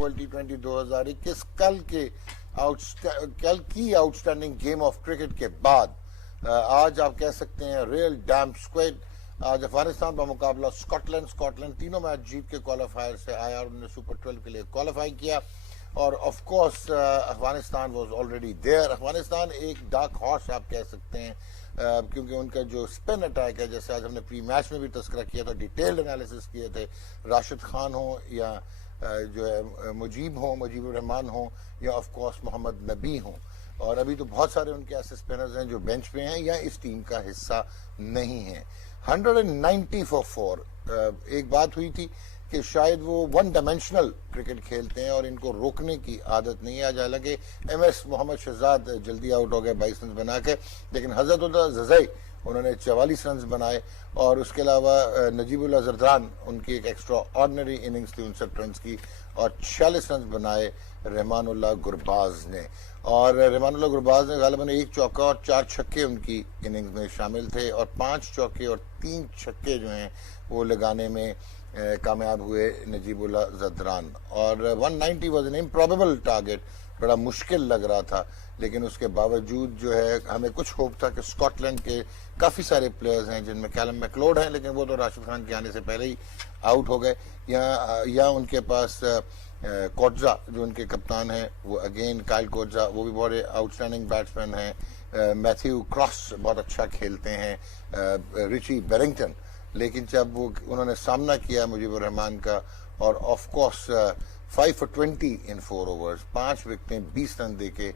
World T20 2021 कल की outstanding game of cricket के बाद आज आप कह सकते हैं रियल डैम स्क्वाड। आज अफगानिस्तान का मुकाबला स्कॉटलैंड तीनों मैच जीत के क्वालिफायर से आया और उन्होंने सुपर 12 के लिए क्वालिफाई किया। और of course Afghanistan was already there. Afghanistan एक डार्क हॉर्स आप कह सकते हैं क्योंकि उनका जो स्पिन अटैक है, जैसे आज हमने प्री मैच में भी तस्करा किया था, डिटेल्ड एनालिसिस किए थे, राशिद खान हो या जो है मुजीबुर रहमान हो या ऑफ कोर्स मोहम्मद नबी हो, और अभी तो बहुत सारे उनके ऐसे स्पिनर्स हैं जो बेंच पे हैं या इस टीम का हिस्सा नहीं है। 190 फॉर 4। एक बात हुई थी कि शायद वो वन डायमेंशनल क्रिकेट खेलते हैं और इनको रोकने की आदत नहीं है। आज हालांकि MS मोहम्मद शहजाद जल्दी आउट हो गए 22 रन बना के, लेकिन हजरतुल्लाह जज़ई उन्होंने 44 रन बनाए और उसके अलावा नजीबुल्लाह जरदान उनकी एक एक्स्ट्रा ऑर्डिनरी इनिंग्स थी 59 रन की और 46 रन बनाए रहमानुल्लाह गुरबाज ने। और रहमानुल्लाह गुरबाज ने गालिबन 1 चौका और 4 छक्के उनकी इनिंग्स में शामिल थे और 5 चौके और 3 छक्के जो हैं वो लगाने में कामयाब हुए नजीबुल्लाह जदरान। और 190 वाज एन इम्प्रॉबेबल टारगेट, बड़ा मुश्किल लग रहा था, लेकिन उसके बावजूद जो है हमें कुछ होप था कि स्कॉटलैंड के काफ़ी सारे प्लेयर्स हैं जिनमें कैलम मैकलोड हैं, लेकिन वो तो राशिद खान के आने से पहले ही आउट हो गए, या उनके पास कोट्जा जो उनके कप्तान हैं वो अगेन काइल कोट्जा, वो भी बहुत आउटस्टैंडिंग बैट्समैन हैं। मैथ्यू क्रॉस बहुत अच्छा खेलते हैं, रिची बेरिंगटन, लेकिन जब वो उन्होंने सामना किया मुजीबुर रहमान का और of course 5 for 20 in 4 overs, 5 विकेटें 20 run देके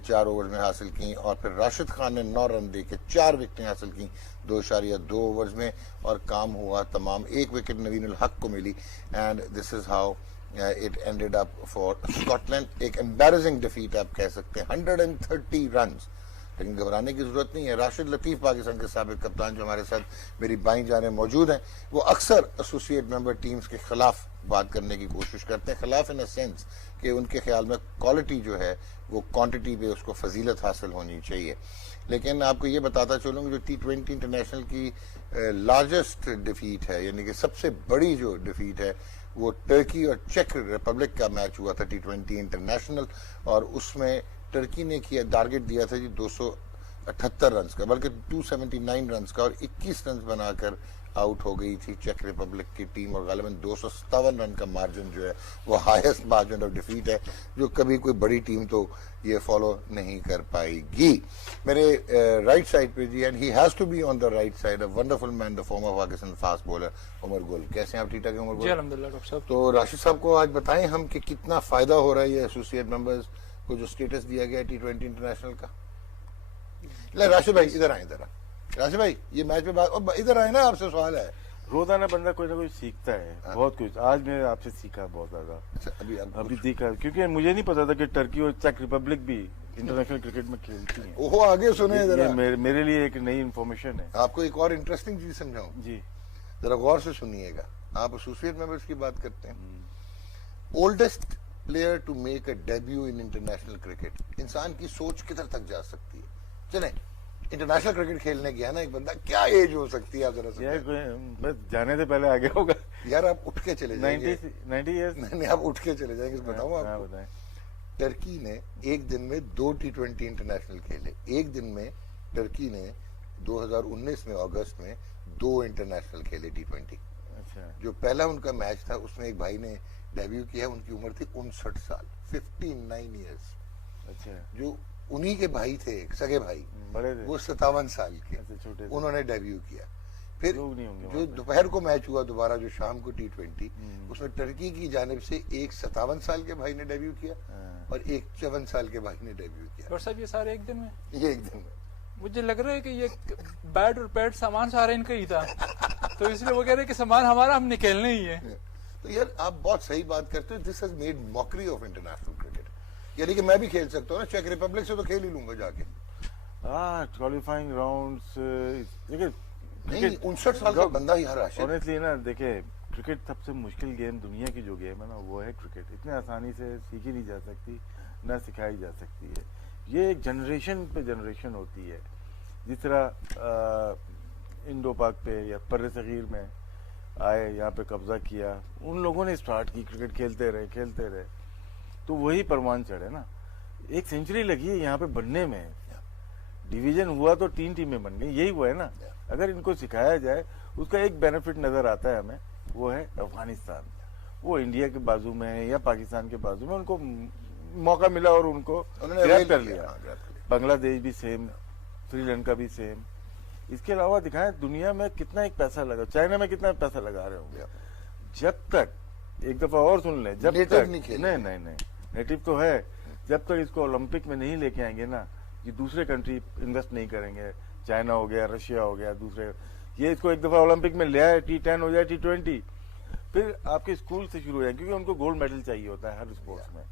4 ओवर में हासिल की, और फिर राशिद खान ने 9 रन देके 4 विकेटें हासिल की 2.2 ओवर्स में और काम हुआ तमाम। 1 विकेट नवीन उल हक को मिली and this is how it ended up for Scotland. एक एम्बैरेसिंग डिफीट आप कह सकते हैं, 130 रन, लेकिन घबराने की जरूरत नहीं है। राशिद लतीफ पाकिस्तान के साबिक कप्तान जो हमारे साथ मेरी बाईं जाने मौजूद हैं, वो अक्सर एसोसिएट मेंबर टीम्स के खिलाफ बात करने की कोशिश करते हैं, खिलाफ इन अ सेंस कि उनके ख्याल में क्वालिटी जो है वो क्वांटिटी पे उसको फजीलत हासिल होनी चाहिए। लेकिन आपको ये बताता चलूँ जो T20 इंटरनेशनल की लार्जेस्ट डिफीट है, यानी कि सबसे बड़ी जो डिफीट है, वो टर्की और चेक रिपब्लिक का मैच हुआ था T20 इंटरनेशनल, और उसमें टर्की ने किया टारगेट दिया था जी 278 रन का, बल्कि 279 रन का, और 21 रन बनाकर आउट हो गई थी चेक रिपब्लिक की टीम, और गालिबन 257 रन का मार्जिन जो है वो हाईएस्ट मार्जिन ऑफ डिफीट है जो कभी कोई बड़ी टीम तो ये फॉलो नहीं कर पाएगी। मेरे राइट साइड पे जी, and he has to be on the right side, a wonderful man, the former Pakistan fast bowler Umar Gul. कैसे हैं आप? ठीक ठाक हैं उमर गुल? जी अल्हम्दुलिल्लाह डॉक्टर साहब। तो राशिद साहब को आज बताएं हम कि कितना फायदा हो रहा है ये एसोसिएट मेंबर्स को जो स्टेटस दिया गया है T20 इंटरनेशनल का। ले राशिद भाई इधर आए, राशिद भाई ये मैच पे बात, इधर आए ना, आपसे सवाल है। रोजाना बंदा कोई ना कोई सीखता है, बहुत कुछ। आज मैंने आपसे सीखा बहुत ज्यादा। अच्छा, अभी देखा, क्योंकि मुझे नहीं पता था कि टर्की और चेक रिपब्लिक भी इंटरनेशनल क्रिकेट में खेलती है। ओहो, आगे सुने जरा, मेरे लिए एक नई इन्फॉर्मेशन है। आपको एक और इंटरेस्टिंग चीज समझाऊं जी, जरा गौर से सुनिएगा। आप एसोसिएट मेंबर्स की बात करते हैं, oldest player to make a debut in international cricket. इंसान की सोच किधर तक जा सकती है। चले इंटरनेशनल क्रिकेट खेलने गया ना एक बंदा, क्या एज हो सकती है आप जरा बस जाने से पहले आगे होगा यार। आप उठ के चले जाएंगे 90 ईयर्स। नहीं, आप उठ के चले जाएंगे। बताऊं आपको, टर्की ने एक दिन में 2 T20 इंटरनेशनल खेले। एक दिन में टर्की ने 2019 में अगस्त में 2 इंटरनेशनल खेले T20। अच्छा, जो पहला उनका मैच था उसमें एक भाई ने डेब्यू किया, उनकी उम्र थी 59 साल, 59 ईयर्स। अच्छा, जो उन्हीं के भाई थे, सगे भाई, बड़े थे, वो 57 साल के, छोटे, उन्होंने डेब्यू किया। फिर जो दोपहर को मैच हुआ दोबारा, जो शाम को T20, उसमें टर्की की जानिब से एक 57 साल के भाई ने डेब्यू किया और एक 54 साल के भाई ने डेब्यू किया। और साहब ये सारे एक दिन में? ये एक दिन में। मुझे लग रहा है कि ये बैट और पैड सामान सारा इनका ही था तो इसलिए वो कह रहे हैं कि सामान हमारा, हम निकलना ही है। तो यार आप बहुत सही बात करते हो। This has made mockery of international cricket. यानी कि मैं भी खेल सकता हूँ ना, चेक रिपब्लिक से तो खेल ही लूंगा जाके। क्वालिफाइंग राउंड्स, देखिए नहीं, 59 साल का बंदा यार। ऑनेस्टली ना, देखे क्रिकेट सबसे मुश्किल गेम दुनिया की जो गेम है ना, वो है क्रिकेट। इतने आसानी से सीखी नहीं जा सकती, ना सिखाई जा सकती है। ये एक जनरेशन पे जनरेशन होती है। जिस तरह इंडो पाक पे या पर्र सगीर में आए, यहाँ पे कब्जा किया, उन लोगों ने स्टार्ट की, क्रिकेट खेलते रहे, तो वही परवान चढ़े ना। 1 सेंचुरी लगी है यहाँ पे बनने में, डिवीजन हुआ तो 3 टीमें बन गई, यही हुआ है ना। अगर इनको सिखाया जाए, उसका एक बेनिफिट नजर आता है हमें, वो है अफगानिस्तान। वो इंडिया के बाजू में है या पाकिस्तान के बाजू में, उनको मौका मिला और उनको ग्रैब कर लिया। बांग्लादेश भी सेम, श्रीलंका भी सेम। इसके अलावा दिखाएं दुनिया में कितना एक पैसा लगा, चाइना में कितना पैसा लगा रहे होंगे। जब तक, एक दफा और सुन ले, जब तक नहीं नेटिव तो है, जब तक इसको ओलंपिक में नहीं लेके आएंगे ना, ये दूसरे कंट्री इन्वेस्ट नहीं करेंगे। चाइना हो गया, रशिया हो गया, दूसरे, ये इसको एक दफा ओलंपिक में ले आए, T10 हो जाए, T20, फिर आपके स्कूल से शुरू हो जाए, क्योंकि उनको गोल्ड मेडल चाहिए होता है हर स्पोर्ट्स में।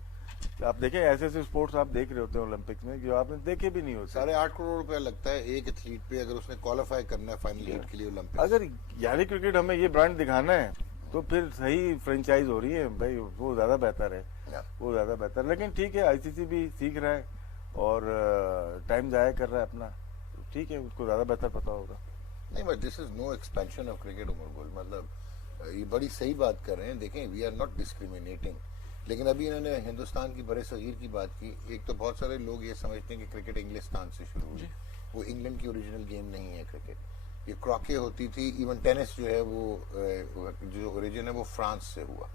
तो आप देखें ऐसे स्पोर्ट्स आप देख रहे होते हैं ओलंपिक्स में जो आपने देखे भी नहीं होते। 8.5 करोड़ रुपया लगता है एक एथलीट पे, अगर उसने क्वालिफाई करना है फाइनल हीट के लिए ओलंपिक। अगर यारी क्रिकेट हमें ये ब्रांड दिखाना है तो फिर सही फ्रेंचाइज हो रही है भाई, वो ज्यादा बेहतर है, वो ज्यादा बेहतर। लेकिन ठीक है, ICC भी सीख रहा है और टाइम जाया कर रहा है अपना, ठीक है, उसको ज्यादा बेहतर पता होगा। नहीं, but this is no expansion of cricket Umar Gul, मतलब ये बड़ी सही बात कर रहे हैं। देखें, वी आर नॉट डिस्क्रिमिनेटिंग, लेकिन अभी इन्होंने हिंदुस्तान की बड़े सगीर की बात की। एक तो बहुत सारे लोग ये समझते हैं कि क्रिकेट इंग्लिस्तान से शुरू हुई, वो इंग्लैंड की ओरिजिनल गेम नहीं है क्रिकेट। ये क्रॉके होती थी, इवन टेनिस जो है वो जो ओरिजिन है वो फ्रांस से हुआ,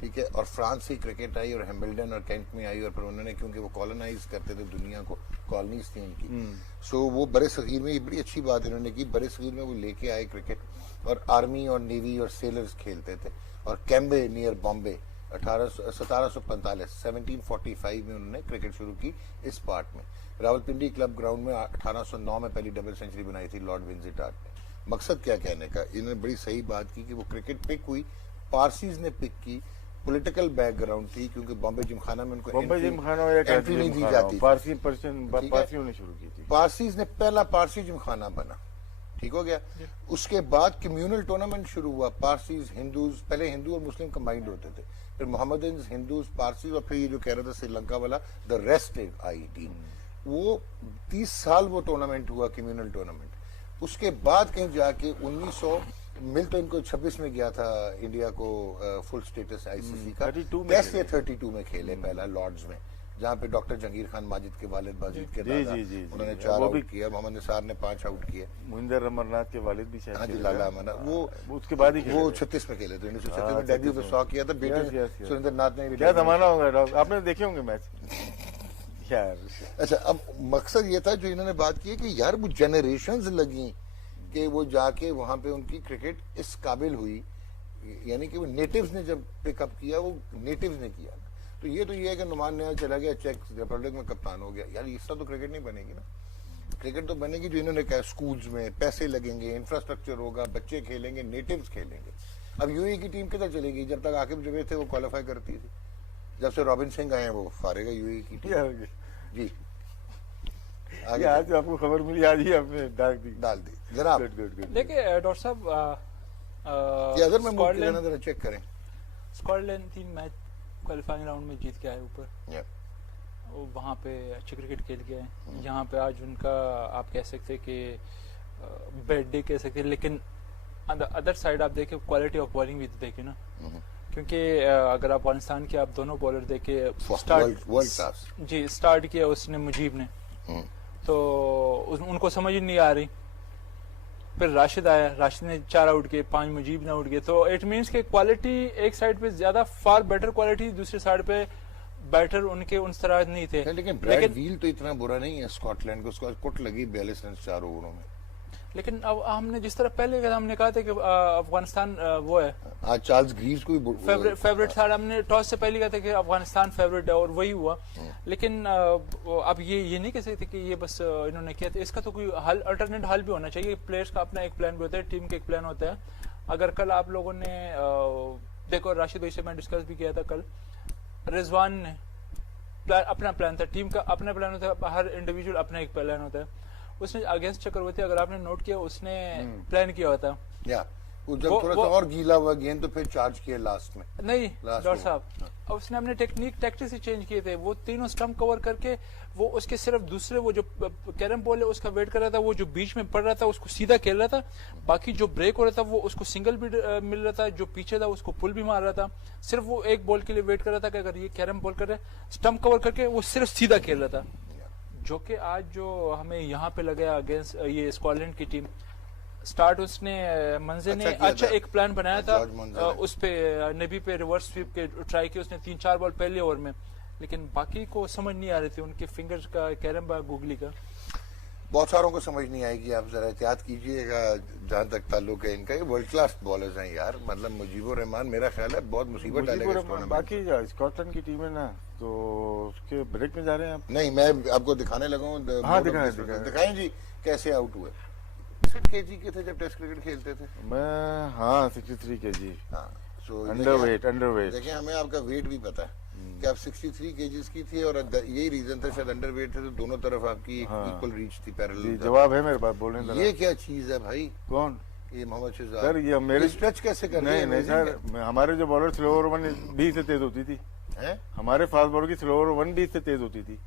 ठीक है, और फ्रांस से क्रिकेट आई और हैम्बल्डन और कैंट में आई, और फिर उन्होंने, क्योंकि वो कॉलोनाइज करते थे दुनिया को, कॉलोनीज थी उनकी, सो वो बड़े सगीर में, ये बड़ी अच्छी बात इन्होंने की, बड़े सगीर में वो लेके आए क्रिकेट, और आर्मी और नेवी और सेलर्स खेलते थे। और कैम्बे नियर बॉम्बे 1745 में उन्होंने क्रिकेट शुरू की इस पार्ट में। रावलपिंडी क्लब ग्राउंड में 1809 में पहली डबल सेंचुरी बनाई थी लॉर्ड विंजिटार्ट ने। मकसद क्या कहने का, इन्होंने बड़ी सही बात की कि वो क्रिकेट पिक हुई, पारसीज ने पिक की, पॉलिटिकल बैकग्राउंड थी, क्योंकि बॉम्बे जिमखाना में उनको एंट्री नहीं दी जाती, पारसियों ने शुरू की थी। पारसीज ने पहला पारसी जिमखाना बना, ठीक हो गया। उसके बाद कम्युनल टूर्नामेंट शुरू हुआ, पारसीज हिंदूज, पहले हिंदू और मुस्लिम कंबाइंड होते थे, फिर मोहम्मदन, हिंदूज, पारसीज, और फिर ये जो कह रहा था श्रीलंका वाला द रेस्ट आई टीम। वो 30 साल वो टूर्नामेंट हुआ, कम्युनल टूर्नामेंट। उसके बाद कहीं जाके 1900 मिल तो इनको 26 में गया था इंडिया को फुल स्टेटस ICC का, 32 में खेले पहला लॉर्ड्स में, जहाँ पे डॉक्टर जहांगीर खान माजिद के वालिद बाजिद के दादा, उन्होंने 4 आउट किया, मोहम्मद निसार ने 5 आउट किए, मोहिंदर अमरनाथ के वालिद भी शायद, हाँ जी, लाला अमरनाथ, वो उसके बाद ही वो 36 में खेले थे, 1936 में डेब्यू पे 100 किया था, बेटे सुरेंद्र नाथ ने। क्या जमाना होगा, आपने देखे होंगे मैच यार। अच्छा, अब मकसद ये था जो इन्होंने बात की है कि यार वो जनरेशंस लगी कि वो जाके वहां पे उनकी क्रिकेट इस काबिल हुई, यानी कि वो नेटिव्स ने जब पिकअप किया, वो नेटिव्स ने किया। तो ये है कि नुमान नया चला गया, चेक रिपब्लिक में कप्तान हो गया, यार इसका तो क्रिकेट नहीं बनेगी ना। क्रिकेट तो बनेगी जो इन्होंने कहा, स्कूल्स में पैसे लगेंगे, इंफ्रास्ट्रक्चर होगा, बच्चे खेलेंगे, नेटिव्स खेलेंगे। अब UAE की टीम किधर चलेगी, जब तक आकिब जुबैर थे वो क्वालिफाई करती थी, जब से रॉबिन सिंह आए हैं वो फारेगा UAE की टीम जी। आगे आज आपको खबर मिली, आज ही आपने डाल दी जनाब। देखिए डॉक्टर साहब, अगर मैं स्कॉटलैंड जरा चेक करें, स्कॉटलैंड 3 मैच क्वालिफाइंग राउंड में जीत के आए ऊपर, वो वहाँ पे अच्छे क्रिकेट खेल के आए। यहाँ पे आज उनका आप कह सकते कि बैड डे कह सकते, लेकिन अदर साइड आप देखें क्वालिटी ऑफ बॉलिंग भी देखें ना, क्योंकि अगर अफगानिस्तान के आप दोनों बॉलर देखे, स्टार्ट किया उसने मुजीब ने, तो उनको समझ ही नहीं आ रही, फिर राशिद आया, राशिद ने 4 आउट किए, 5 मुजीब ने आउट किए, तो इट मींस के क्वालिटी एक साइड पे ज्यादा फार बेटर क्वालिटी, दूसरी साइड पे बैटर उनके उस तरह नहीं थे। लेकिन ब्रैड वील तो इतना बुरा नहीं है स्कॉटलैंड को, उसको कुट लगी 42 रन 4 ओवरों में। लेकिन अब हमने जिस तरह पहले हमने कहा था कि अफगानिस्तान वो है, आज चार्ल्स ग्रीव्स को भी फेवरेट था, हमने टॉस से पहले कहा था कि अफगानिस्तान फेवरेट है और वही हुआ। लेकिन अब ये नहीं कह सकते कि ये बस इन्होंने किया था, इसका तो कोई हल, अल्टरनेट हल भी होना चाहिए। प्लेयर्स का अपना एक प्लान भी होता है, टीम का एक प्लान होता है। अगर कल आप लोगों ने देखो, राशिद भाई से मैं डिस्कस भी किया था कल, रिजवान ने अपना प्लान था, टीम का अपना प्लान होता है, हर इंडिविजुअल अपना एक प्लान होता है। उसने अगेंस्ट चक्रवर्ती, अगर आपने नोट किया, उसने प्लान किया होता, या वो जब थोड़ा सा और गीला हुआ गेंद तो फिर चार्ज किया लास्ट में। नहीं Last डॉक्टर में। साहब, अब उसने अपने टैक्टिक्स ही चेंज किए थे। वो तीनों स्टंप कवर करके वो उसके सिर्फ दूसरे वो जो कैरम बॉल है उसका वेट कर रहा था, वो जो बीच में पड़ रहा था उसको सीधा खेल रहा था, बाकी जो ब्रेक हो रहा था वो उसको सिंगल भी मिल रहा था, जो पीछे था उसको पुल भी मार रहा था। सिर्फ वो एक बॉल के लिए वेट कर रहा था कि अगर ये कैरम बॉल कर रहा है, स्टंप कवर करके वो सिर्फ सीधा खेल रहा था। जो कि आज जो हमें यहाँ पे लगा अगेंस्ट ये स्कॉटलैंड की टीम, स्टार्ट उसने मंजे ने किया अच्छा था। एक प्लान बनाया था, जॉर्ज मंजे ने। उस पे नबी पे रिवर्स स्वीप के ट्राई किया उसने 3-4 बॉल पहले ओवर में, लेकिन बाकी को समझ नहीं आ रही थी उनके फिंगर्स का, कैरम बा गुगली का। बहुत सारों को समझ नहीं आएगी, आप जरा एहतियात कीजिएगा जहां तक ताल्लुक है इनका। ये वर्ल्ड क्लास बॉलर्स हैं यार, मतलब मुजीबुर रहमान मेरा ख्याल है बहुत मुसीबत डालेगा इस टूर्नामेंट में। बाकी स्कॉटलैंड की टीम है ना, तो उसके ब्रेक में जा रहे हैं आप। नहीं, मैं आपको दिखाने लगा हूँ। हाँ, दिखाएं। दिखाएं जी कैसे आउट हुए। 60 केजी के थे जब टेस्ट क्रिकेट खेलते थे। मैं हाँ 63 केजी, हाँ, so अंडरवेट। देखिए हमें आपका वेट भी पता है कि आप 63 केजीज की थी और यही रीजन था शायद अंडरवेट थे, तो दोनों तरफ आपकी इक्वल रीच थी, पैरेलल। जवाब है मेरे पास, बोलने दो। ये क्या चीज है भाई? कौन? ये मोहम्मद शहजाद सर ये मेरे स्ट्रेच कैसे करते हैं? नहीं सर, हमारे जो बॉलर स्लो ओवर 1 20 से तेज होती थी। हैं? हमारे फास्ट बॉलर की स्लो ओवर 1 20 से तेज होती थी।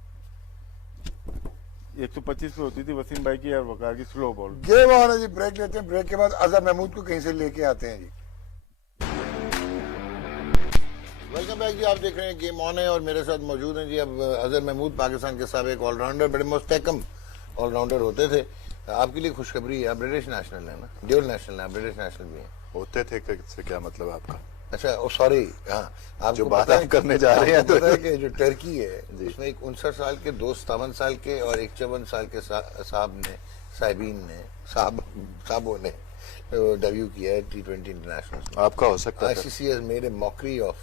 125 पे होती थी वसीम भाई की और वकार की स्लो बॉल। गेम ऑन है जी, ब्रेक लेते हैं। ब्रेक के बाद अजहर महमूद को कहीं से लेके आते हैं जी। वेलकम बैक जी, आप देख रहे हैं गेम ऑन है और मेरे साथ मौजूद हैं जी अब अजहर महमूद, पाकिस्तान के साबिक ऑलराउंडर, बड़े मुस्तहकम ऑलराउंडर होते थे। आपके लिए खुशखबरी है, आप ब्रिटिश नेशनल है ना, ड्यूल नेशनल है, ब्रिटिश नेशनल भी है। होते थे से क्या मतलब आपका? अच्छा, ओ सॉरी, हाँ, आपको जो बात पता है- आप करने जा रहे हैं आपको तो- पता है कि जो टर्की है उसमें एक 59 साल के, 2 57 साल के और एक 54 साल के साहबों ने डेब्यू किया है T20 इंटरनेशनल। आपका हो सकता है। ICC has made a mockery of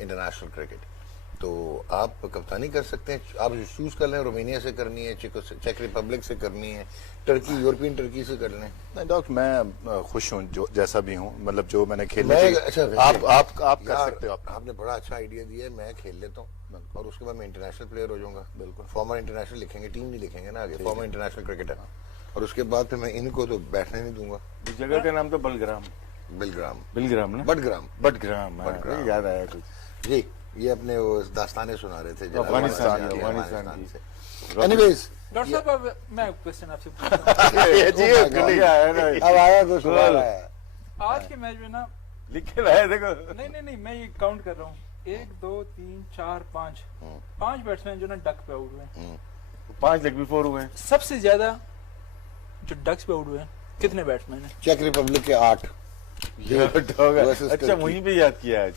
international cricket. तो आप कप्तानी कर सकते हैं, आप चूज कर लें, रोमानिया से करनी है, चेक रिपब्लिक से करनी है, टर्की, यूरोपियन टर्की से कर लें। नहीं डॉक्टर, मैं खुश हूँ जो जैसा भी हूँ, मतलब जो मैंने खेलने अच्छा, आप कर सकते हो। आपने बड़ा अच्छा आइडिया दिया है, मैं खेल लेता हूँ और उसके बाद मैं इंटरनेशनल प्लेयर हो जाऊंगा। बिल्कुल, फॉर्मर इंटरनेशनल लिखेंगे, टीम नहीं लिखेंगे ना आगे, फॉर्मर इंटरनेशनल क्रिकेटर। और उसके बाद फिर मैं इनको तो बैठने नहीं दूंगा। इस जगह का नाम तो बलग्राम बिलग्राम ना, बटग्राम हाँ, याद आया कुछ जी। ये अपने वो दास्तानें सुना रहे थे अफगानिस्तान से। एनीवेज, डॉक्टर साहब अब मैं क्वेश्चन आपसे पूछता अब आया कुछ सवाल आया। हूं। आज के मैच में ना, लिख के लाया देखो। नहीं मैं ये काउंट कर रहा हूँ, 1 2 3 4 5 बैट्समैन जो ना डक पे आउट हुए। 5 लेग बिफोर हुए हैं। सबसे ज्यादा जो डक्स पे आउट हुए हैं कितने बैट्समैन हैं? चेक रिपब्लिक के 8। versus अच्छा, Turkey। वहीं पे याद किया आज।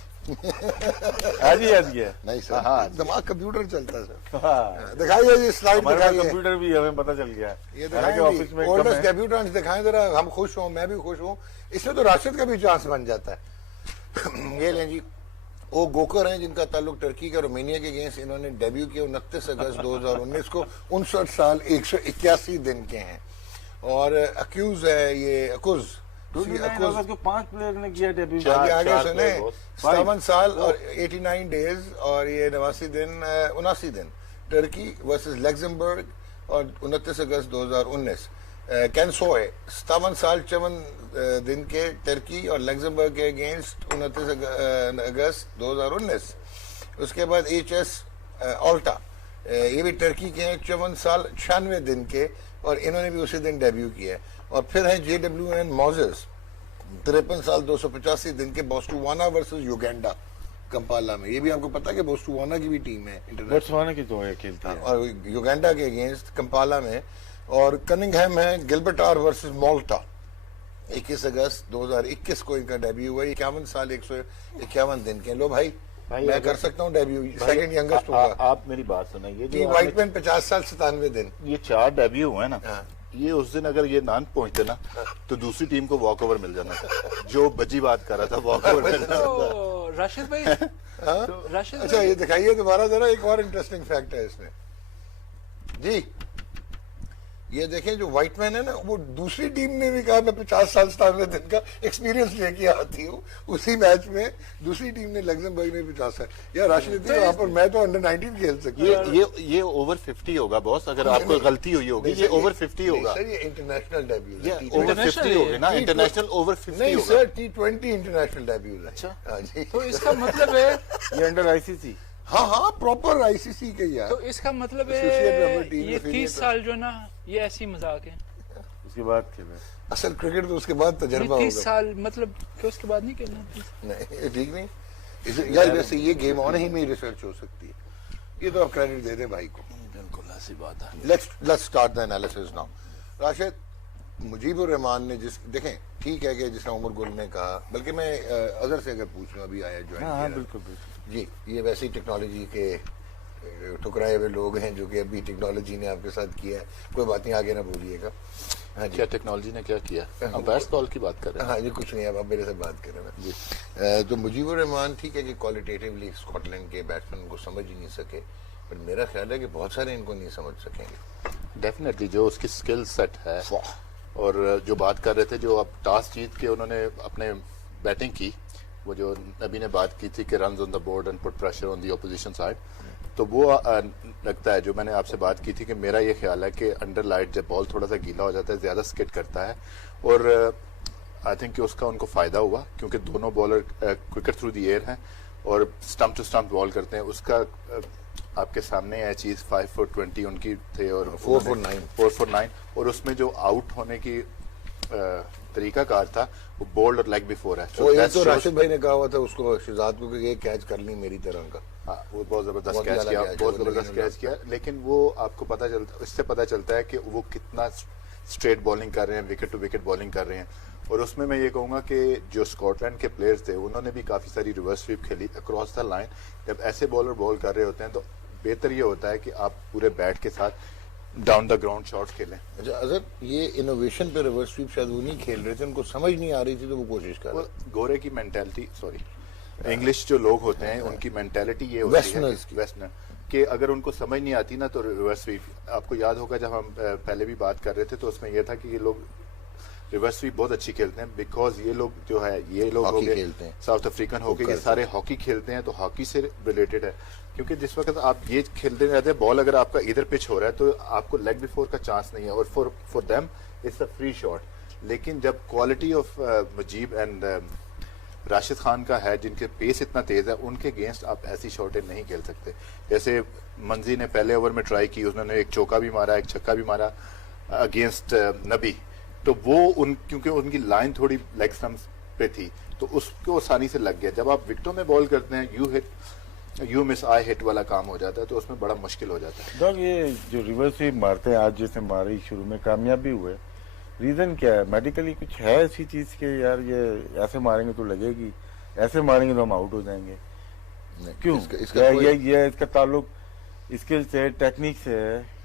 आज ही याद किया। नहीं सर, दिमाग कंप्यूटर चलता है सर। हाँ, दिखाइए जी, स्लाइड हमारे दिखाइए। कंप्यूटर भी हमें पता चल गया। ये हालांकि ऑफिस में कम ओल्डेस्ट है। डेब्यूटेंट्स दिखाएं जरा, हम खुश हों, मैं भी खुश हूँ। इसमें तो राशिद का भी चांस बन जाता है। ये लें जी, वो गोकर हैं जिनका ताल्लुक टर्की का रोमानिया के अगेंस्ट इन्होंने डेब्यू किया 29 अगस्त 2019 को। 59 साल 181 दिन के हैं और अक्यूज है ये अकुज 5 प्लेयर ने किया डेब्यू। आगे सुने, player, 57 साल और 89 डेज और ये 79 दिन टर्की वर्सेस लग्जमबर्ग और 29 अगस्त 2019। कैंसोए 57 साल 54 दिन के टर्की और लग्जमबर्ग के अगेंस्ट 29 अगस्त 2019। उसके बाद HS ऑल्टा, ये भी टर्की के हैं, 54 साल 96 दिन के और इन्होंने भी उसी दिन डेब्यू किया है। और फिर है JWN मोजेस, 53 साल 285 दिन के, बोस्टवाना वर्सेस युगांडा कंपाला में। ये भी आपको पता है कि बोस्टवाना की भी टीम है इंटरनेशनल, बोत्सवाना की तो है खेलती है। और युगांडा के अगेंस्ट कंपाला में। और कनिंगहैम है गिलबर्टार वर्सेस माल्टा, 21 अगस्त 2021 को इनका डेब्यू हुआ। 51 साल 151 दिन के। लो भाई मैं कर सकता हूँ डेब्यू, सेकंड यंगेस्ट होगा। आप मेरी बात सुनिए, टी व्हाइटमैन 50 साल 97 दिन। ये 4 डेब्यू हुए ना, हाँ। ये उस दिन अगर ये ना पहुंचते ना तो दूसरी टीम को वॉक ओवर मिल जाना था। जो बजी बात कर रहा था, वॉक ओवर मिल जाना था। तो राशिद भाई, राशिद अच्छा, ये दिखाइए दोबारा जरा, एक और इंटरेस्टिंग फैक्ट है इसमें जी। ये देखें जो व्हाइटमैन है ना, वो दूसरी टीम ने भी कहा मैं 50 साल 97 दिन का एक्सपीरियंस लेके आती हूँ। उसी मैच में दूसरी टीम ने लग्जमबर्ग ने 50 साल, यार राशिद वहाँ पर मैं तो अंडर 19 खेल सकता हूँ। ये ओवर 50 होगा बॉस, अगर आपको गलती हुई होगी ये ओवर 50 होगा सर, ये इंटरनेशनल डेब्यू है, ओवर 50 होगा ना, इंटरनेशनल ओवर 50 नहीं होगा। सर, T20 इंटरनेशनल डेब्यू है। अच्छा। हाँ जी, तो इसका मतलब है ये अंडर आईसीसी हाँ हाँ प्रॉपर आईसीसी के यार। तो इसका मतलब Associate member है team ये affiliate 30 साल जो ना ये ऐसी मजाक है। उसके बाद खेले। असल क्रिकेट तो उसके बाद तजर्बा 30 होगा। साल मतलब कि उसके बाद नहीं खेलना। नहीं ये ठीक नहीं, यार वैसे ये गेम ऑन ही में रिसर्च हो सकती है, ये तो आप क्रेडिट दे दें भाई को। बिल्कुल ऐसी बात है। Let's start the analysis now. Rashid, Mujeebur Rahman ने जिस देखें ठीक है कि जिसने उमर गुल ने कहा, बल्कि मैं अजहर से अगर पूछ लूं, अभी आया ज्वाइन हाँ किया बिल्कुल बिल्कुल। जी, ये वैसे ही टेक्नोलॉजी के ठुकराए हुए लोग हैं जो कि अभी टेक्नोलॉजी ने आपके साथ किया है, कोई बात नहीं आगे ना बोलिएगा। हाँ जी, क्या टेक्नोलॉजी ने क्या किया? हम बैट्स बॉल की बात कर रहे हैं। हाँ जी, कुछ नहीं, अब आप मेरे से बात करें ना जी। तो मुजीबुर रहमान ठीक है कि क्वालिटेटिवली स्कॉटलैंड के बैट्समैन को समझ ही नहीं सके, पर मेरा ख्याल है कि बहुत सारे इनको नहीं समझ सकेंगे। डेफिनेटली जो उसकी स्किल सेट है, और जो बात कर रहे थे, जो अब टॉस जीत के उन्होंने अपने बैटिंग की, वो जो नबी ने बात की थी कि runs on the board and put pressure on the opposition side, तो वो लगता है, जो मैंने आपसे बात की थी कि मेरा ये ख्याल है कि अंडर लाइट जब बॉल थोड़ा सा गीला हो जाता है ज्यादा स्किट करता है, और आई थिंक कि उसका उनको फायदा हुआ क्योंकि दोनों bowler quicker through the air हैं और स्टंप टू स्टंप बॉल करते हैं। उसका आपके सामने है चीज, 5 फुट 20 उनकी थे और 449, और उसमें जो आउट होने की तरीका कार था वो बोल्ड और लेग बिफोर है। वो ये तो राशिद भाई ने कहा हुआ था उसको शिजात को कि ये कैच कर ली मेरी तरह का। हाँ, वो बहुत जबरदस्त बहुत कैच ही किया, अलग बहुत कैच है, जबरदस्त कैच किया, लेकिन वो आपको पता चलता, इससे पता चलता है कि वो कितना स्ट्रेट बॉलिंग कर रहे हैं, विकेट टू विकेट बॉलिंग कर रहे हैं। और उसमें मैं ये कहूंगा कि जो स्कॉटलैंड के प्लेयर्स थे उन्होंने भी काफी सारी रिवर्स स्वीप खेली अक्रॉस द लाइन। जब ऐसे बॉलर बॉल कर रहे होते हैं तो बेहतर ये होता है कि आप पूरे बैट के साथ डाउन द ग्राउंड शॉट खेलें। अच्छा अजहर, ये इनोवेशन पे रिवर्स स्वीप शायद वो नहीं खेल रहे थे, उनको समझ नहीं आ रही थी तो वो कोशिश कर रहे थे। गोरे की मेंटालिटी, सॉरी इंग्लिश जो लोग होते हैं उनकी मेंटालिटी ये होती है वेस्टर्नर, कि अगर उनको समझ नहीं आती ना तो रिवर्स स्वीप। आपको याद होगा जब हम पहले भी बात कर रहे थे तो उसमें यह था कि ये लोग रिवर्स स्वीप बहुत अच्छी खेलते हैं, बिकॉज ये लोग जो है, ये लोग हो गए साउथ अफ्रीकन हो गए, ये सारे हॉकी खेलते हैं, तो हॉकी से रिलेटेड है। क्योंकि जिस वक्त आप ये खेलते रहते हैं, बॉल अगर आपका इधर पिच हो रहा है तो आपको लेग बिफोर का चांस नहीं है, और for them it's a free shot. लेकिन जब quality of Mujeeb and Rashid Khan का है, जिनके पेस इतना तेज है, उनके अगेंस्ट आप ऐसी शॉटें नहीं खेल सकते। जैसे मंजी ने पहले ओवर में ट्राई की, उन्होंने एक चौका भी मारा, एक छक्का भी मारा अगेंस्ट नबी, तो वो क्योंकि उनकी लाइन थोड़ी लेग स्टंप्स पे थी तो उसको आसानी से लग गया। जब आप विकेटों में बॉल करते हैं, यू मिस आई हिट वाला काम हो जाता है, तो उसमें बड़ा मुश्किल हो जाता है। डॉग, ये जो रिवर्स स्वीप मारते हैं आज जैसे मारे शुरू में कामयाब भी हुए, रीजन क्या है? मेडिकली कुछ है ऐसी चीज के यार ये ऐसे मारेंगे तो लगेगी, ऐसे मारेंगे तो हम आउट हो जाएंगे? क्यों? इसका ताल्लुक स्किल से, टेक्निक से है?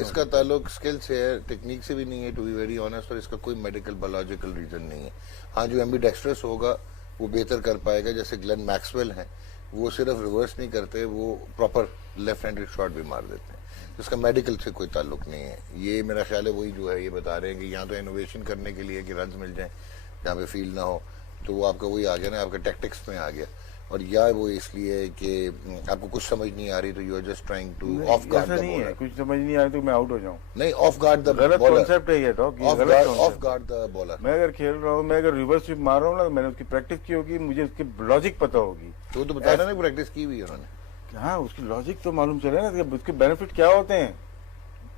इसका ताल्लुक स्किल से है, टेक्निक से भी नहीं है, टू बी वेरी ऑनेस्ट, और इसका कोई मेडिकल बायोलॉजिकल रीजन नहीं है। हाँ, जो एम्बीडेक्स्ट्रस होगा वो बेहतर कर पाएगा, जैसे ग्लेन मैक्सवेल हैं, वो सिर्फ रिवर्स नहीं करते, वो प्रॉपर लेफ्ट हैंडेड शॉट भी मार देते हैं। तो इसका मेडिकल से कोई ताल्लुक नहीं है। ये मेरा ख्याल है वही जो है ये बता रहे हैं कि यहाँ तो इनोवेशन करने के लिए कि रन मिल जाए जहाँ पे फील्ड ना हो, तो वो आपका वही आ गया ना, आपका टैक्टिक्स में आ गया। और या वो इसलिए कि आपको कुछ समझ नहीं आ रही तो you are just trying to off guard the bowler. कुछ समझ नहीं आ रही तो मैं आउट हो जाऊं? नहीं, ऑफ गार्ड द गलत बॉलर, कॉन्सेप्ट है ये dog, of guard the bowler. मैं अगर खेल रहा हूँ, मैं अगर रिवर्स स्वीप मार रहा हूँ ना, तो मैंने उसकी प्रैक्टिस की होगी, मुझे उसकी लॉजिक पता होगी। तो बता रहे ना प्रैक्टिस की हुई है उन्होंने। हाँ, उसकी लॉजिक तो मालूम चले ना, उसके बेनिफिट क्या होते हैं।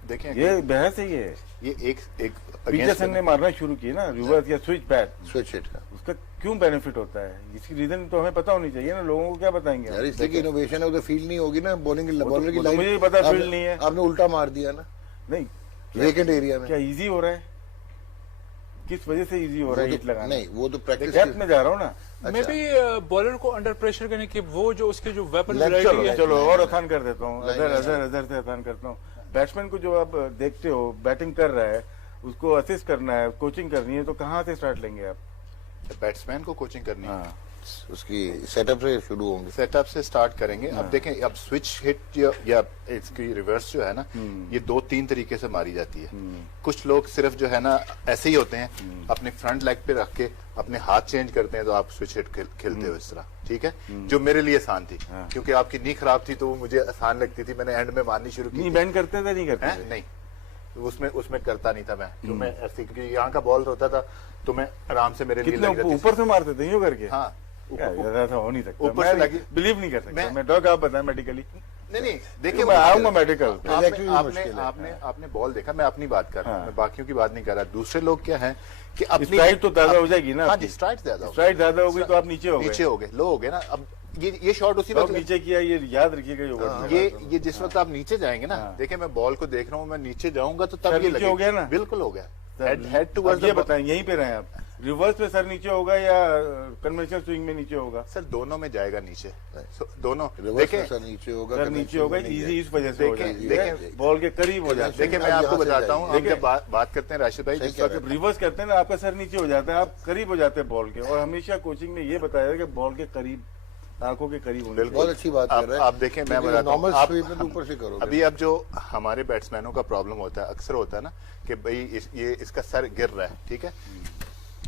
देखें, ये बहस है, ये एक पीटरसन ने मारना शुरू किया ना रिवर्स या स्विच बैट, स्विच हिट, उसका क्यों बेनिफिट होता है? इसकी रीजन तो हमें पता होनी चाहिए ना, लोगों को क्या बताएंगे यार? इसलिए कि इनोवेशन है, उधर फील्ड नहीं होगी ना, बॉलिंग बॉलर की लाइन, मुझे पता फील्ड नहीं है, आपने उल्टा मार दिया ना। नहीं, वेकेंट एरिया में क्या इजी हो रहा है? किस वजह से इजी हो रहा है हिट लगाना? नहीं, वो तो प्रैक्टिस डेप्थ में जा रहा हूँ ना। मैं भी बॉलर को अंडर प्रेशर करने की वो जो उसके जो वेपन चलो और आसान कर देता हूँ, अजहर से आसान करता हूँ। बैट्समैन को जो आप देखते हो बैटिंग कर रहा है, उसको असिस्ट करना है, कोचिंग करनी है, तो कहाँ से स्टार्ट लेंगे आप? बैट्समैन को कोचिंग करनी है, उसकी सेटअप से शुरू होंगे। सेटअप से स्टार्ट करेंगे। अब देखें, अब स्विच हिट या इसकी रिवर्स जो है ना, ये 2-3 तरीके से मारी जाती है। कुछ लोग सिर्फ जो है ना ऐसे ही होते हैं, अपने फ्रंट लेग पे रख के अपने हाथ चेंज करते हैं, तो आप स्विच हिट खेलते हो इस तरह, ठीक है, जो मेरे लिए आसान थी, क्योंकि आपकी नी खराब थी तो वो मुझे आसान लगती थी, मैंने एंड में मारनी शुरू की। बैंड करते थे नहीं करते नहीं, उसमें करता नहीं था मैं, तो मैं ऐसे, क्योंकि यहाँ का बॉल होता था तो मैं आराम से, मेरे लिए लग जाती ऊपर से मारते थे यूं करके। हाँ, ऐसा हो नहीं सकता, ऊपर से लगी, बिलीव नहीं कर सकता मैं। डॉग आप बताएं मेडिकली। नहीं देखिए, मैं आऊंगा मेडिकल। आपने बॉल देखा, मैं अपनी बात कर रहा हूँ, मैं बाकियों की बात नहीं कर रहा। दूसरे लोग क्या है कि अपनी स्ट्राइक तो ज्यादा हो जाएगी ना। हाँ जी, स्ट्राइक ज्यादा होगी तो आप नीचे हो गए, लो हो गए ना। अब ये शॉट उसी वक्त नीचे किया, ये याद रखिएगा। ये जिस वक्त आप नीचे जाएंगे ना, देखिए मैं बॉल को देख रहा हूँ, मैं नीचे जाऊंगा तो तब ये नीचे हो गया ना, बिल्कुल हो गया। Head towards. ये बताएं, यहीं पे रहे आप, रिवर्स पे सर नीचे होगा या कन्वेंशनल स्विंग में नीचे होगा? सर दोनों में जाएगा नीचे, दोनों। देखिए सर नीचे होगा, सर नीचे होगा, इजी इस वजह से देखें बॉल के करीब हो जाते हैं। देखिए मैं आपको बताता हूँ, हम जब बात करते हैं राशिद भाई, जिस वक्त रिवर्स करते हैं ना, आपका सर नीचे हो जाता है, आप करीब हो जाते हैं बॉल के। और हमेशा कोचिंग में ये बताया है कि बॉल के करीब, आंखों के करीब होने। बहुत अच्छी बात कर रहे हैं आप देखें, मैं बताता हूं, नॉर्मल स्वीप में ऊपर से करो। अभी अब जो हमारे बैट्समैनों का प्रॉब्लम होता है, अक्सर होता है ना कि भाई ये इसका सर गिर रहा है, ठीक है,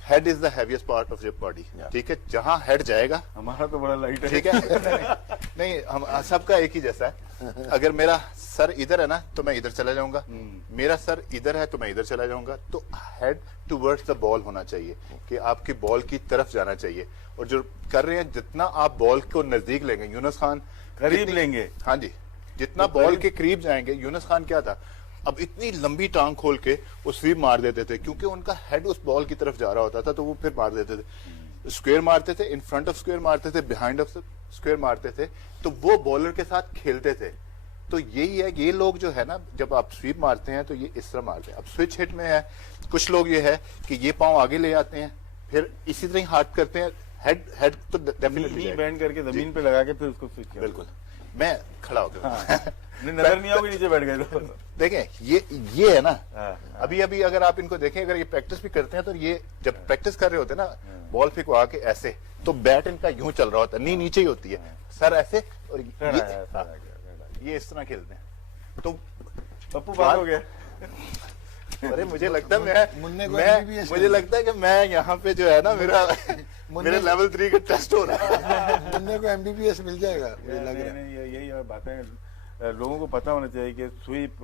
head is the heaviest part of your body, ठीक है, जहां हेड जाएगा, हमारा तो बड़ा लाइट है, ठीक है, नहीं हम सबका एक ही जैसा है। अगर मेरा सर इधर है ना तो मैं इधर चला जाऊंगा, मेरा सर इधर है तो मैं इधर चला जाऊंगा। तो हेड टुवर्ड्स द बॉल होना चाहिए, कि आपकी बॉल की तरफ जाना चाहिए। और जो कर रहे हैं, जितना आप बॉल को नजदीक लेंगे, यूनुस खान करीब लेंगे, हाँ जी, जितना बॉल के करीब जाएंगे। यूनुस खान क्या था, अब इतनी लंबी टांग खोल के वो स्वीप मार देते थे, क्योंकि उनका हेड उस बॉल की तरफ जा रहा होता था, तो वो फिर मार देते थे। स्क्वायर मारते थे, इन फ्रंट ऑफ स्क्वायर मारते थे, बिहाइंड ऑफ स्क्वायर मारते थे, तो वो बॉलर के साथ खेलते थे। तो यही है, ये लोग जो है ना, जब आप स्वीप मारते हैं तो ये इस तरह मारते हैं। अब स्विच हिट में है, कुछ लोग ये है कि ये पांव आगे ले आते हैं, फिर इसी तरह हाथ करते हैं। हेड तो डेफिनेटली बैंड करके जमीन पे लगा के फिर उसको स्विच किया। बिल्कुल, मैं खड़ा हो गया, नजर नहीं आओगे नीचे बैठ गए तो। देखें ये है ना, अभी अगर आप इनको देखें, अगर ये प्रैक्टिस भी करते हैं, तो ये जब प्रैक्टिस कर रहे होते हैं ना, बॉल फेंकवा के ऐसे, तो बैट इनका यूं चल रहा होता है, नी नीचे ही होती है, सर ऐसे, और ये इस तरह खेलते हैं। तो पप्पू बात हो गया। अरे मुझे लगता है मुझे लगता है कि मैं यहाँ पे जो है ना, मेरा लेवल 3 का टेस्ट हो रहा है। मुन्ने को एमबीबीएस मिल जाएगा, मुझे लग रहा है। यही बातें लोगों को पता होना चाहिए कि स्वीप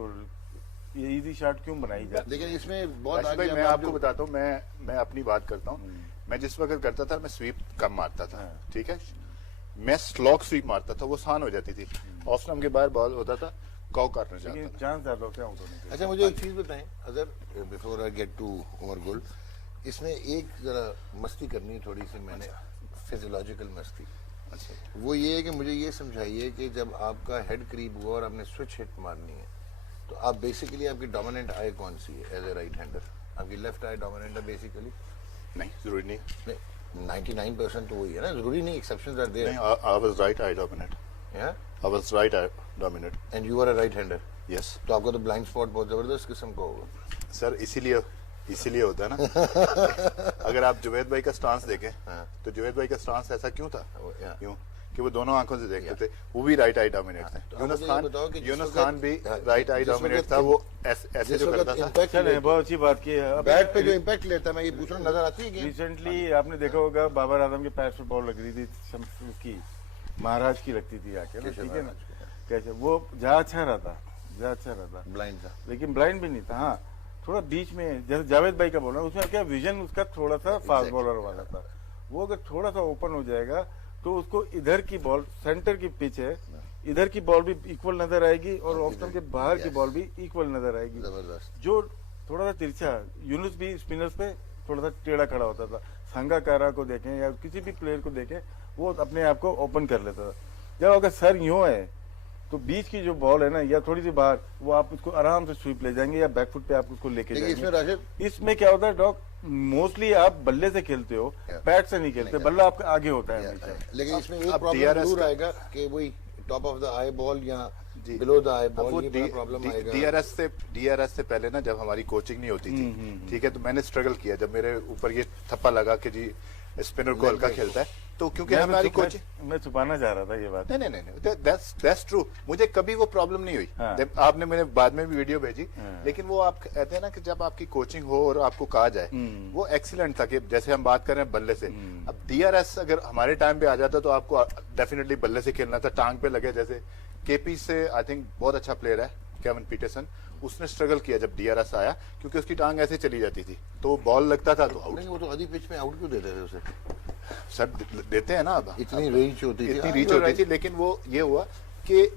ये इजी शॉट क्यों बनाई जाती है। लेकिन इसमें बहुत भाई मैं आपको बताता हूँ, मैं अपनी बात करता हूँ। मैं जिस वक्त करता था, मैं स्वीप कम मारता था, ठीक है, मैं स्लॉग स्वीप मारता था, वो आसान हो जाती थी। ऑफ स्टंप के बाहर बॉल होता था, कॉ करना चाहता था, चांस ज्यादा होते हैं। अच्छा मुझे एक चीज बताएं, अगर before I get to Umar Gul, इसमें एक जरा मस्ती करनी है थोड़ी सी, मैंने फिजियोलॉजिकल मस्ती। अच्छा, वो ये है कि मुझे ये समझाइए कि जब आपका हेड करीब हुआ और आपने स्विच हिट मारनी है, तो आप बेसिकली आपकी डोमिनेंट आई कौन सी है एज ए राइट हैंडर? आपकी लेफ्ट आई डोमिनेंट है बेसिकली? नहीं, जरूरी नहीं, 99% तो वही है ना, जरूरी नहीं, exceptions are there. I was right I dominate, I was right I dominate, and you are a right hander. Yes. तो आपका तो ब्लाइंड स्पॉट बहुत जबरदस्त किस्म का होगा सर, इसीलिए होता है ना। अगर आप जुवैद भाई का स्टांस देखें, तो जुवैद भाई का स्टांस ऐसा क्यों था, क्यों कि वो दोनों आंखों से देखते थे, वो भी राइट आई डोमिनेट थे। यूनुस खान भी राइट आई डोमिनेट था, वो ऐसे जो करता था। बहुत अच्छी बात की है, बैट पे जो इम्पैक्ट लेता है, मैं ये पूछ रहा हूँ, नजर आती है? रिसेंटली आपने देखा होगा, बाबर आजम के पैर पे बॉल लग रही थी, उसकी महाराज की लगती थी आके, ठीक है ना, कैसे वो जा अच्छा रहता, ब्लाइंड था, लेकिन ब्लाइंड भी नहीं था। हाँ, थोड़ा बीच में, जैसे जावेद भाई का बोल रहा, उसमें क्या विजन उसका थोड़ा सा फास्ट बॉलर वाला था। वो अगर थोड़ा सा ओपन हो जाएगा तो उसको इधर की बॉल, सेंटर की पिच है, इधर की बॉल भी इक्वल नजर आएगी और ऑफ स्टंप के बाहर की बॉल भी इक्वल नजर आएगी। जो थोड़ा सा तिरछा, यूनुस भी स्पिनर्स पे थोड़ा सा टेढ़ा खड़ा होता था। संगाकारा को देखें या किसी भी प्लेयर को देखें, वो अपने आप को ओपन कर लेता था। जब अगर सर यूं है तो बीच की जो बॉल है ना, या थोड़ी सी बाहर, वो आप उसको आराम से स्वीप ले जाएंगे या बैकफुट पे आप उसको लेके जाएंगे। इसमें क्या होता है डॉक, मोस्टली आप बल्ले से खेलते हो, पैड से नहीं खेलते, बल्ला आपका आगे होता है हमेशा। लेकिन इसमें एक प्रॉब्लम जरूर आएगा कि वही top of the eye ball या बिलो द आई बॉल, ये प्रॉब्लम आएगा। डीआरएस से पहले ना, जब हमारी कोचिंग नहीं होती थी, ठीक है, तो मैंने स्ट्रगल किया। जब मेरे ऊपर ये थप्पा लगा कि जी स्पिनर को हल्का खेलता है, तो क्योंकि हमारी कोचिंग, मैं छुपाना चाह रहा था ये बात। नहीं, दैट्स ट्रू। मुझे कभी वो प्रॉब्लम नहीं हुई। हाँ। आपने मैंने बाद में भी वीडियो भेजी, लेकिन वो आप कहते हैं ना कि जब आपकी कोचिंग हो और आपको कहा जाए, वो एक्सीलेंट था। कि जैसे हम बात कर रहे हैं बल्ले से, अब DRS अगर हमारे टाइम पे आ जाता तो आपको डेफिनेटली बल्ले से खेलना था, टांग पे लगे। जैसे KP से आई थिंक बहुत अच्छा प्लेयर है केविन पीटरसन, उसने स्ट्रगल किया जब DRS आया, क्योंकि उसकी टांग ऐसे चली जाती थी, तो बॉल लगता था तो आउट। नहीं, वो तो आधी पिच में आउट क्यों देते थे उसे? सर देते हैं ना, अब इतनी रीच होती थी, इतनी रीच होती थी। लेकिन वो ये हुआ कि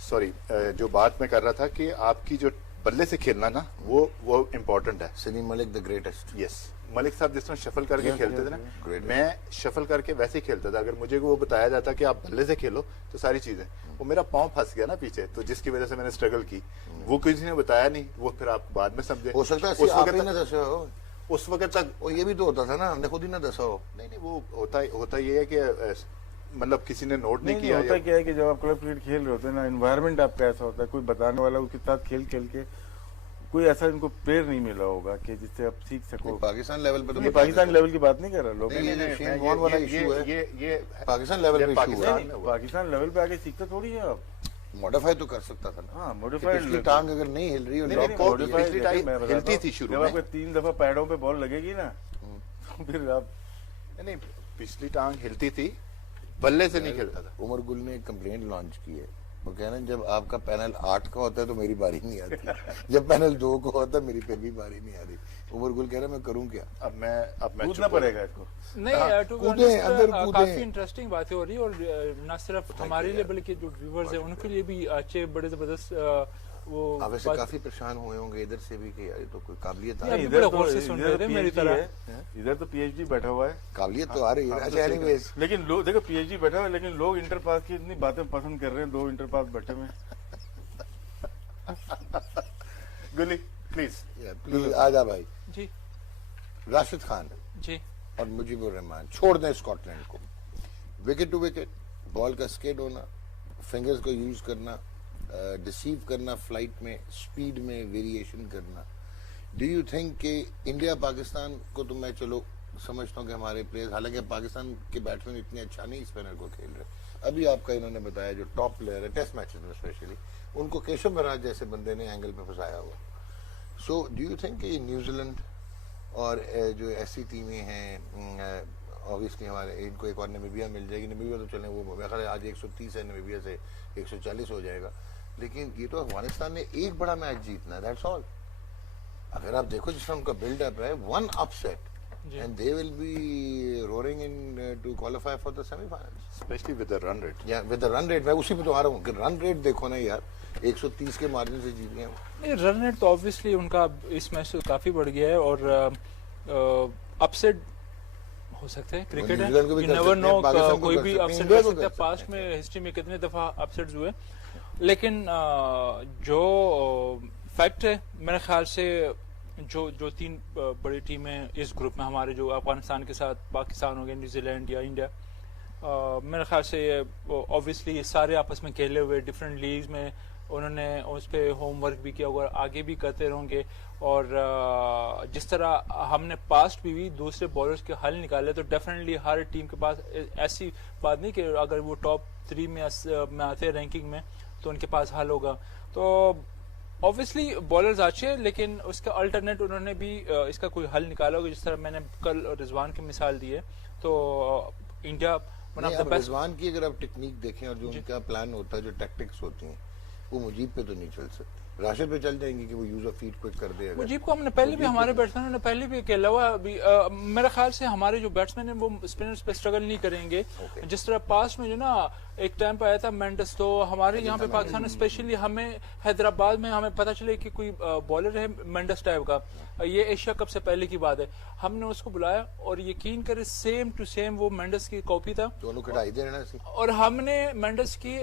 सॉरी, जो बात मैं कर रहा था कि आपकी जो बल्ले से खेलना ना, वो इम्पोर्टेंट है। Salim Malik the greatest. Yes, Malik साहब जिस तरह शफल करके खेलते थे ना, मैं शफल करके वैसे ही खेलता था। अगर मुझे वो बताया जाता कि आप बल्ले से खेलो तो सारी चीजें, वो मेरा पाँव फंस गया ना पीछे, तो जिसकी वजह से मैंने स्ट्रगल की, वो किसी ने बताया नहीं, वो फिर आप बाद में समझे। हो सकता है उस आप वक्त ही ना दसे हो, उस वक्त तक और ये भी तो होता था ना, हमने खुद ही ना दसा हो। नहीं, वो होता ये है कि मतलब किसी ने नोट नहीं किया। होता क्या है कि जब आप क्लब क्रिकेट खेल रहे होते हैं ना, एनवायरनमेंट आपका ऐसा होता है, कोई बताने वाला उसके साथ खेल के कोई ऐसा इनको प्लेयर नहीं मिला होगा कि जिससे आप सीख सको। पाकिस्तान लेवल पे तो पाकिस्तान लेवल की बात नहीं कर रहा लोग, शेन वॉर्न वाला इशू है, ये पाकिस्तान लेवल पे इशू है। पाकिस्तान लेवल पे आके सीखता थोड़ी है आप। मॉडिफाई तो कर सकता था ना। हाँ, मॉडिफाइड पिछली टांग अगर नहीं हिल रही पिछली टांग हिलती थी शुरू में। जब आपको 3 दफा पैडों पे बॉल लगेगी ना, तो फिर आप नहीं, पिछली टांग हिलती थी, बल्ले से नहीं खेलता था। उमर गुल ने एक कंप्लेंट लॉन्च की है, वो कह रहे हैं जब आपका पैनल 8 का होता है तो मेरी बारी नहीं आती, जब पैनल 2 का होता है मेरी फिर भी बारी नहीं आ रही। उमर गुल कह रहा है मैं करूं क्या? अब मैं कूदना पड़ेगा इसको। नहीं, टू बी अंदर ऑनेस्ट कूदें। काफी इंटरेस्टिंग बातें हो रही है, और न सिर्फ हमारे लिए बल्कि जो व्यूअर्स हैं उनके लिए भी अच्छे बड़े जबरदस्त वो वैसे काफी परेशान हुए होंगे इधर से भी कि यार ये तो कोई काबिलियत आ नहीं, रही है। बड़े गौर से सुन रहे थे मेरी तरह। इधर तो PhD बैठा हुआ है, काबिलियत तो आ रही है। अच्छा, एनीवेज, लेकिन लोग देखो PhD बैठा हुआ है, लेकिन लोग इंटर पास की इतनी बातें पसंद कर रहे हैं। 2 इंटर पास बैठे हुए। गुली प्लीज प्लीज आ जा भाई। जी राशिद खान जी और मुजीबुर रहमान छोड़ दें स्कॉटलैंड को। विकेट टू विकेट, बॉल का स्केड होना, फिंगर्स को यूज करना, डिसीव करना, फ्लाइट में स्पीड में वेरिएशन करना। डू यू थिंक कि इंडिया पाकिस्तान को, तो मैं चलो समझता हूँ कि हमारे प्लेयर्स, हालांकि पाकिस्तान के बैट्समैन इतने अच्छा नहीं स्पिनर को खेल रहे। अभी आपका इन्होंने बताया जो टॉप प्लेयर है टेस्ट मैचेस में स्पेशली, उनको केशव महाराज जैसे बंदे ने एंगल पे फंसाया हुआ। सो डू यू थिंक कि न्यूजीलैंड और जो ऐसी टीमें हैं, ऑब्वियसली हमारे इनको एक और नमीबिया मिल जाएगी, नमीबिया तो चलें, वो मेरा ख्याल है आज 130 है, नमीबिया से 140 हो जाएगा। लेकिन ये तो अफगानिस्तान ने एक बड़ा मैच जीतना है, दैट्स ऑल। अगर आप देखो जिस तरह उनका बिल्डअप है, 1 upset and they will be roaring in to qualify for the semi-finals, especially with the run rate. yeah, with the run rate। मैं उसी पे तो आ रहा हूँ कि रन रेट देखो ना यार, 130 के मार्जिन से जीत गए। नहीं, रन रेट तो ऑब्वियसली उनका इस मैच से काफी बढ़ गया है, और अपसेट हो सकते हैं, क्रिकेट है, न्यूजीलैंड को भी you कर never सकते हैं, know, पाकिस्तान को कोई कर भी सकते हैं, अपसेट इंडिया कर को सकता है। कर पास्ट सकते में हिस्ट्री में कितने दफा अपसेट्स हुए, लेकिन जो फैक्ट है मेरे ख्याल से, जो 3 बड़ी टीमें इस ग्रुप में हमारे, जो अफगानिस्तान के साथ पाकिस्तान हो गया, न्यूजीलैंड या इंडिया, मेरे ख्याल से ऑब्वियसली ये सारे आपस में खेले हुए डिफरेंट लीग्स में, उन्होंने उस पर होमवर्क भी किया होगा, आगे भी करते रहेंगे। और जिस तरह हमने पास्ट भी दूसरे बॉलर्स के हल निकाले, तो डेफिनेटली हर टीम के पास ऐसी बात नहीं कि अगर वो टॉप 3 में आते हैं रैंकिंग में तो उनके पास हल होगा। तो ऑब्वियसली बॉलर्स अच्छे हैं, लेकिन उसका अल्टरनेट उन्होंने भी इसका कोई हल निकाला होगा। जिस तरह मैंने कल रिजवान की मिसाल दी है, तो India one of the best. Rizwan की अगर आप टेक्निक देखें और जो उनका प्लान होता है, जो टैक्टिक्स होती हैं, वो मुजीब पे तो नहीं चल सकती। राशिद पे चल जाएंगी कि वो यूज ऑफ फीट क्विक कर देगा। मुजीब को हमने पहले भी, हमारे बैट्समैनों ने पहले भी खेला हुआ। मेरे ख्याल से हमारे जो बैट्समैन हैं वो स्पिनर्स पे स्ट्रगल नहीं करेंगे। जिस तरह पास्ट में जो ना एक टाइम पे आया था मेंडस, तो हमारे यहाँ पे पाकिस्तान स्पेशली हमें हैदराबाद में हमें पता चले कि कोई बॉलर है मेंडस टाइप का, ये एशिया कप से पहले की बात है, हमने उसको बुलाया और यकीन करे सेम टू सेम वो मेंडस की कॉपी था, दोनों खिलाई दे रहे हैं। और हमने मेंडस की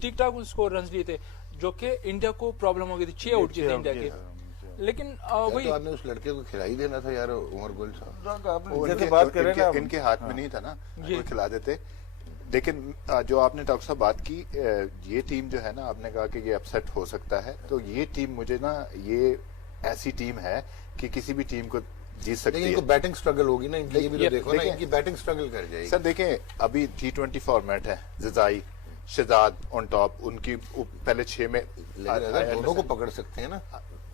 ठीक ठाक उसको रन लिए थे, जो कि इंडिया को प्रॉब्लम हो गई थी, 6 आउट की थी इंडिया की। लेकिन वही तो आपने उस लड़के को खिलाई देना था यार, उमर गुल साहब। जैसे बात कर रहे हैं ना, इनके हाथ में नहीं था ना, वो खिला देते। लेकिन जो आपने डॉक्टर साहब बात की, ये टीम जो है ना, आपने कहा कि ये अपसेट हो सकता है, तो ये टीम मुझे ना, ये ऐसी टीम है कि किसी भी टीम को जीत सकती लेकिन है। इनको बैटिंग स्ट्रगल होगी ना इनकी, ये भी तो देखो ना, देखिए, इनकी बैटिंग स्ट्रगल कर जाएगी। सर देखें, अभी T20 फॉर्मेट है, जिजाई, शहजाद ऑन टॉप, उनकी पहले 6 में लेकिन अगर दोनों को पकड़ सकते हैं ना,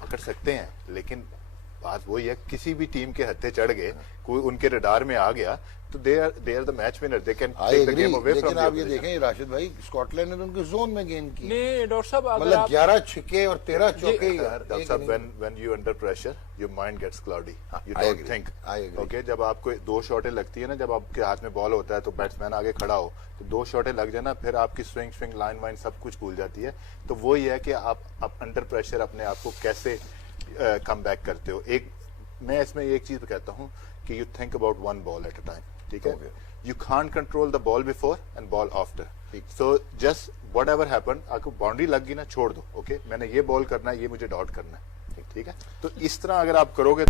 पकड़ सकते हैं, लेकिन बात वही है, किसी भी टीम के हत्थे चढ़ गए, कोई उनके रडार में आ गया, तो they are the match winner, they can take the game away from लेकिन द आप ये ऑपोजिशन। देखें राशिद भाई, स्कॉटलैंड ने तो उनके जोन में गेंद की, नहीं डॉक्टर साहब, अगर मतलब आप 11 छक्के और 13 चौके यार। डॉक्टर साहब, when you under pressure, your mind gets cloudy. You I don't agree. think. I agree. Okay, जब आपको 2 शॉटें लगती है ना, जब आपके हाथ में बॉल होता है तो बैट्समैन आगे खड़ा हो, तो 2 शॉटें लग जाए ना, फिर आपकी स्विंग लाइन वाइन सब कुछ भूल जाती है। तो वो ही है कि आप अंडर प्रेशर अपने आप को कैसे कम बैक करते हो। मैं इसमें एक चीज कहता हूँ कि you think about 1 ball at a time, ठीक है? You can't control the ball before and ball after, so just what ever happen, आपको बाउंड्री लग गई ना, छोड़ दो, ओके, मैंने ये बॉल करना है, ये मुझे डॉट करना है, ठीक है? तो इस तरह अगर आप करोगे